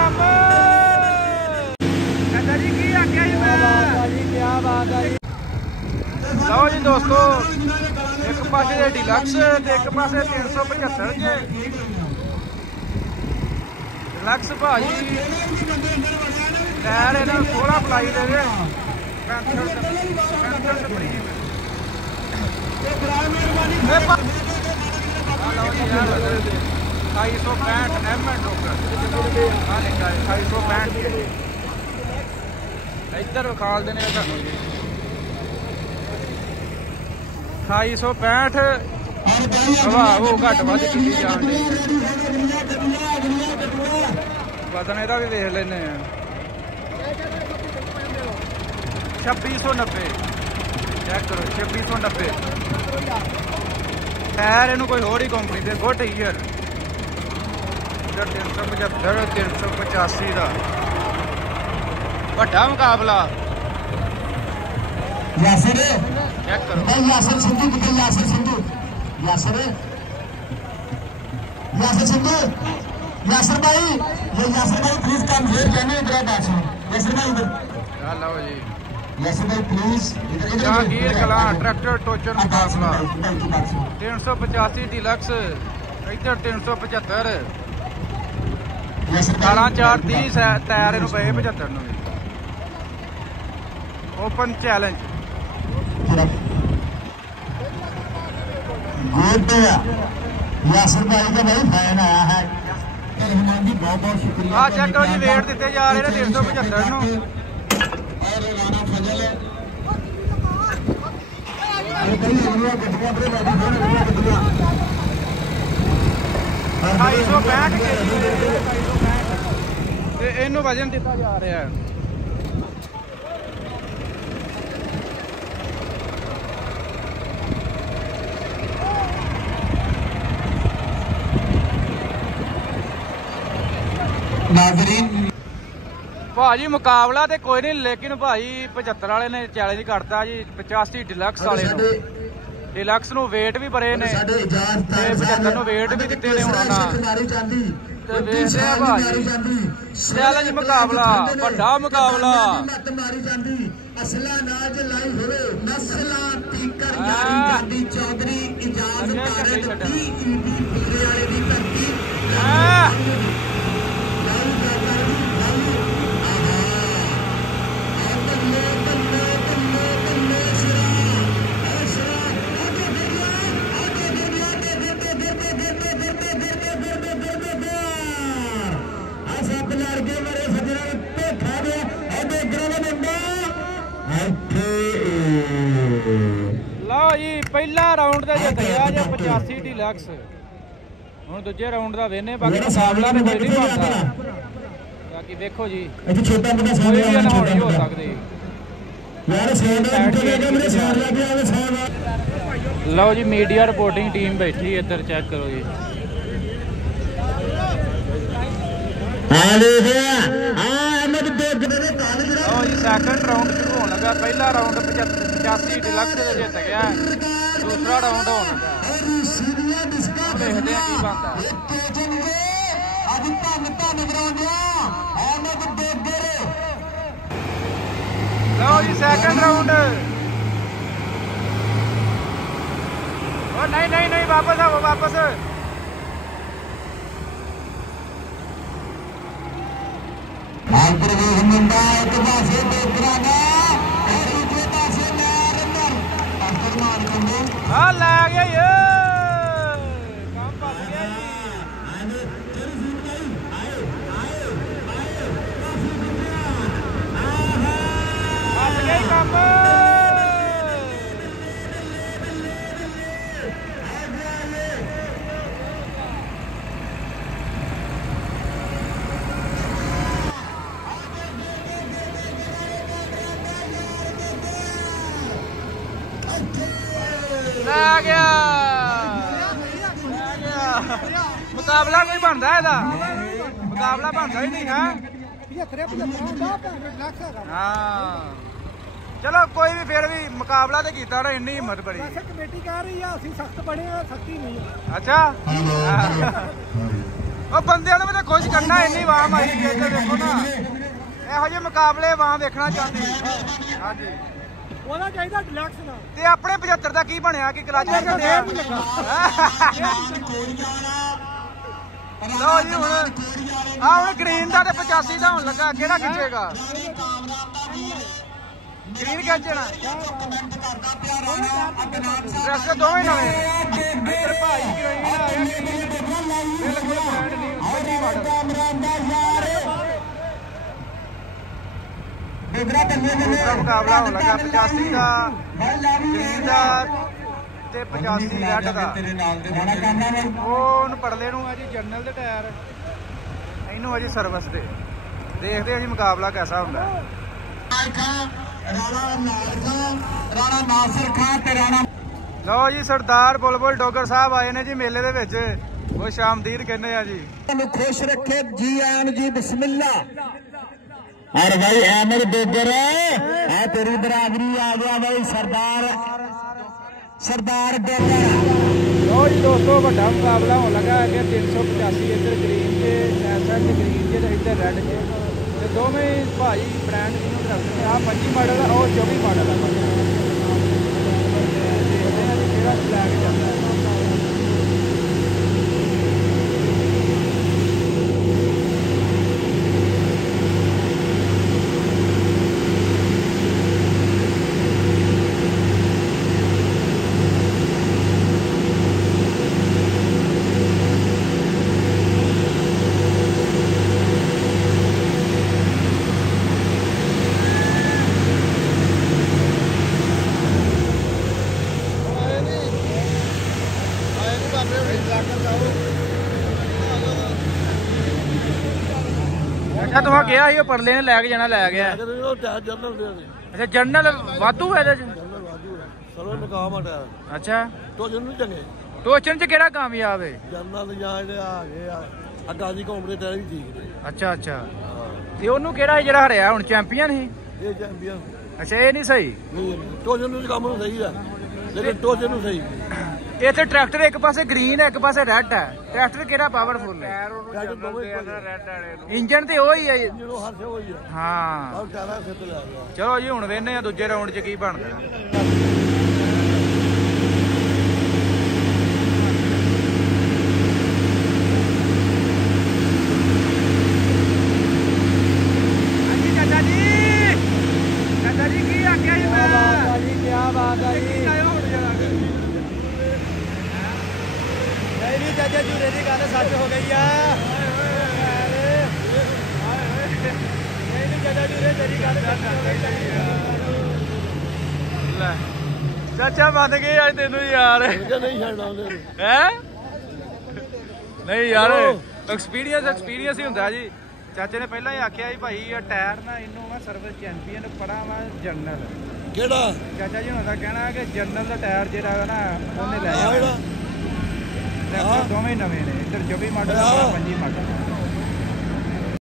काम चाचा जी की आख्या जी मैं क्या बात है। लो जी दोस्तों एक पासे डिलक्स एक पासे 375 जे डिलक्स भाजी टायर इन्होंने 16 पलाई दे इधर विखाल देने 2865 हवा वो घट वध की जान वजन एदा भी देख लेने 2690 चेक करो 2690 टायर इनू कोई होर ही कंपनी दे गुड ईयर 375 385 का वड्डा मुकाबला यासर चेक करो यासर सिद्धू कितने यासर सिद्धू यासर भाई ये यासर भाई प्लीज कम हियर कहने इधर बात सुनो यासर भाई इधर लो जी यासर भाई प्लीज इधर जहांगीर कलां ट्रैक्टर टोचर मुकाबला 385 डिलक्स इधर 375 18/4/30 टायर इनू पे 75 नूं ओपन चैलेंज गुड यासर भाई का भाई फैन आया है रहमान जी बहुत बहुत शुक्रिया। हाँ चेक करो जी वेट दिते जा रहे हैं 375 नूं और राणा फजल 265 ਤੇ ਇਹਨੂੰ ਵਜਨ ਦਿੱਤਾ ਜਾ ਰਿਹਾ ਹੈ नाजरीन भाजी मुकाबला तो कोई नहीं लेकिन भाई 75 वाले ने चैलेंज करता जी 85 डिलक्स वाले डिलक्स नू वेट भी बड़े ने 75 नू वेट भी दिते ने हुण भाजी चैलेंज मुकाबला बड़ा मुकाबला लो जी पहला राउंड का जित गया जो 85 डिलक्स हुण दूजे राउंड का वेने बाकी मुकाबला तो कोई नहीं बनता बाकी देखो जी कोई भी अनहोनी हो सकती लो जी मीडिया रिपोर्टिंग टीम बैठी इधर चेक करो जी सैकंड राउंड शुरू होने लगा पहला राउंड 85 डिलक्स जित गया दूसरा राउंड होने लगा देखते हैं की बनता लो जी सैकंड राउंड नहीं नहीं नहीं वापस आओ वापस हाँ लै गया ये काम बच गया बच गया काम गया मुकाबला कोई बनता है मुकाबला बनता ही नहीं है हाँ चलो कोई भी फिर भी मुकाबला तो किया ना इन्नी हिम्मत बड़ी कमेटी कह रही है असं सख्त बने सख्ती नहीं अच्छा ਉਹ ਬੰਦਿਆਂ ਨੂੰ ਵੀ ਤਾਂ ਖੁਸ਼ ਕਰਨਾ, ਇੰਨੀ ਆਵਾਮ ਆਈ ਹੈ ਇੱਧਰ ਦੇਖੋ ਨਾ, ਇਹੋ ਜਿਹੇ ਮੁਕਾਬਲੇ ਆਵਾਮ ਵੇਖਣਾ ਚਾਹੁੰਦੀ। ਹਾਂਜੀ ਉਹਦਾ ਚਾਹੀਦਾ ਡਿਲੈਕਸ ਦਾ। ਤੇ ਆਪਣੇ 75 ਦਾ ਕੀ ਬਣਿਆ ਕਿ ਕਲੱਚ ਨਹੀਂ ਕੱਢਿਆ? ਲਓ ਜੀ ਹੁਣ ਹੁਣ ਗ੍ਰੀਨ ਦਾ ਤੇ 85 ਦਾ ਹੋਣ ਲੱਗਾ, ਕਿਹੜਾ ਖਿੱਚੇਗਾ? ਗ੍ਰੀਨ ਖਿੱਚਣਾ ਡਰੈਸ ਦੋਵੇਂ ਨਵੇਂ। ਇੱਧਰ ਭਾਈ ਗ੍ਰੀਨ ਆ ਗਿਆ, ਬਿਲਕੁਲ ਬ੍ਰਾਂਡ ਨਹੀਂ, ਵੱਡੀ ਮਾਡਲ। ਦੂਸਰਾ ਮੁਕਾਬਲਾ ਹੋਣ ਲੱਗਾ 85 ਦਾ ਗ੍ਰੀਨ ਦਾ ਤੇ 85 ਰੈਡ ਦਾ। ਉਹ ਪੜਲੇ ਨੂੰ ਆ ਜੀ ਜਨਰਲ ਦੇ ਟਾਇਰ, ਇਹਨੂੰ ਆ ਜੀ ਸਰਵਿਸ ਦੇ। ਦੇਖਦੇ ਆ ਜੀ ਮੁਕਾਬਲਾ ਕੈਸਾ ਹੁੰਦਾ। ਲਓ ਜੀ ਸਰਦਾਰ ਬੁਲਬੁਲ ਡੋਗਰ ਸਾਹਿਬ ਆਏ ਨੇ ਜੀ ਮੇਲੇ ਦੇ ਵਿੱਚ, ਉਹ ਸ਼ਾਮਦੀਦ ਕਹਿੰਦੇ ਆ ਜੀ। ਤੁਹਾਨੂੰ ਖੁਸ਼ ਰੱਖੇ, ਜੀ ਆਨ ਜੀ, ਬਿਸਮਿल्ला। और भाई अहमद डोगर है तेरी बराबरी आ गया भाई, सरदार डोगर। ਲਓ ਜੀ ਦੋਸਤੋ ਵੱਡਾ ਮੁਕਾਬਲਾ ਹੋਣ ਲੱਗਾ ਅੱਗੇ 385 ਇੱਧਰ ਗ੍ਰੀਨ ਤੇ ਐਸਐਸ ਗ੍ਰੀਨ ਤੇ ਇੱਧਰ ਰੈੱਡ ਤੇ ਦੋਵੇਂ ਭਾਈ ਬ੍ਰਾਂਡ ਜਿਹਨੂੰ ਰੱਖਦੇ ਨੇ। ਆਹ 25 ਮਾਡਲ ਆ, ਉਹ 24 ਮਾਡਲ ਆ। ਦੇਖਦੇ ਆ ਜੀ ਕਿਹੜਾ ਲੈ ਕੇ ਜਾਂਦਾ। ਅੱਛਾ ਤੂੰ ਕਿਹਾ ਸੀ ਉਹ ਪਰਲੇ ਨੇ ਲੈ ਕੇ ਜਾਣਾ, ਲੈ ਗਿਆ। ਅੱਛਾ ਜਨਰਲ ਵਾਧੂ ਹੈ ਇਹਦੇ ਚ। ਅੱਛਾ ਟੋਚਨ ਚ ਕਿਹੜਾ ਕਾਮਯਾਬ ਹੈ? ਅੱਛਾ ਅੱਛਾ ਤੇ ਉਹਨੂੰ ਕਿਹੜਾ ਜਿਹੜਾ ਹਰਿਆ ਹੁਣ ਚੈਂਪੀਅਨ ਸੀ? ਅੱਛਾ ਇਹ ਨਹੀਂ ਸਹੀ, ਇੱਥੇ ਟਰੈਕਟਰ ਇੱਕ ਪਾਸੇ ਗ੍ਰੀਨ ਹੈ ਇੱਕ ਪਾਸੇ ਰੈੱਡ ਹੈ। ਟਰੈਕਟਰ ਕਿਹੜਾ ਪਾਵਰਫੁਲ ਹੈ? ਇੰਜਨ ਤੇ ਉਹੀ ਹੈ। ਹਾਂ ਚਲੋ ਜੀ ਹੁਣ ਵੇਖਦੇ ਆ ਦੂਜੇ ਰਾਊਂਡ 'ਚ ਕੀ ਬਣਦਾ। ਹਾਂਜੀ ਚਾਚਾ ਜੀ ਕੀ ਆਖਿਆ ਜੀ? ਮੈਂ ਕਿਆ ਬਾਤ ਹੈ ਜੀ। ਨਹੀਂ ਚਾਚਾ ਝੂਰੇ ਦੀ ਗੱਲ ਸੱਚ ਹੋ ਗਈ ਆ। ਨਹੀਂ ਚਾਚਾ ਝੂਰੇ ਤੇਰੀ ਗੱਲ ਸੱਚ ਹੋ ਗਈ। ਲੈ ਚਾਚਾ ਮੰਨ ਗਏ ਅੱਜ ਤੈਨੂੰ ਯਾਰ। ਨਹੀਂ ਛੱਡਣਾ ਹੈ ਨਹੀਂ ਯਾਰ, ਐਕਸਪੀਰੀਅੰਸ ਹੀ ਹੁੰਦਾ ਜੀ। ਚਾਚੇ ਨੇ ਪਹਿਲਾਂ ਹੀ ਆਖਿਆ ਸੀ ਭਾਈ ਇਹ ਟਾਇਰ ਨਾ ਇਹਨੂੰ ਮੈਂ ਸਰਵਿਸ ਚੈਂਪੀਅਨ ਪੜਾ ਵਾ ਜਨਰਲ। ਕਿਹੜਾ ਚਾਚਾ ਜੀ ਉਹਨਾਂ ਦਾ ਕਹਿਣਾ ਹੈ ਕਿ ਜਨਰਲ ਦਾ ਟਾਇਰ ਜਿਹੜਾ ਨਾ ਉਹਨੇ ਲੈ ਜਾਣਾ। ਦੋਵੇਂ ਨਵੇਂ ਨੇ, ਇੱਧਰ 24 ਮਾਡਲ 25 ਮਾਡਲ।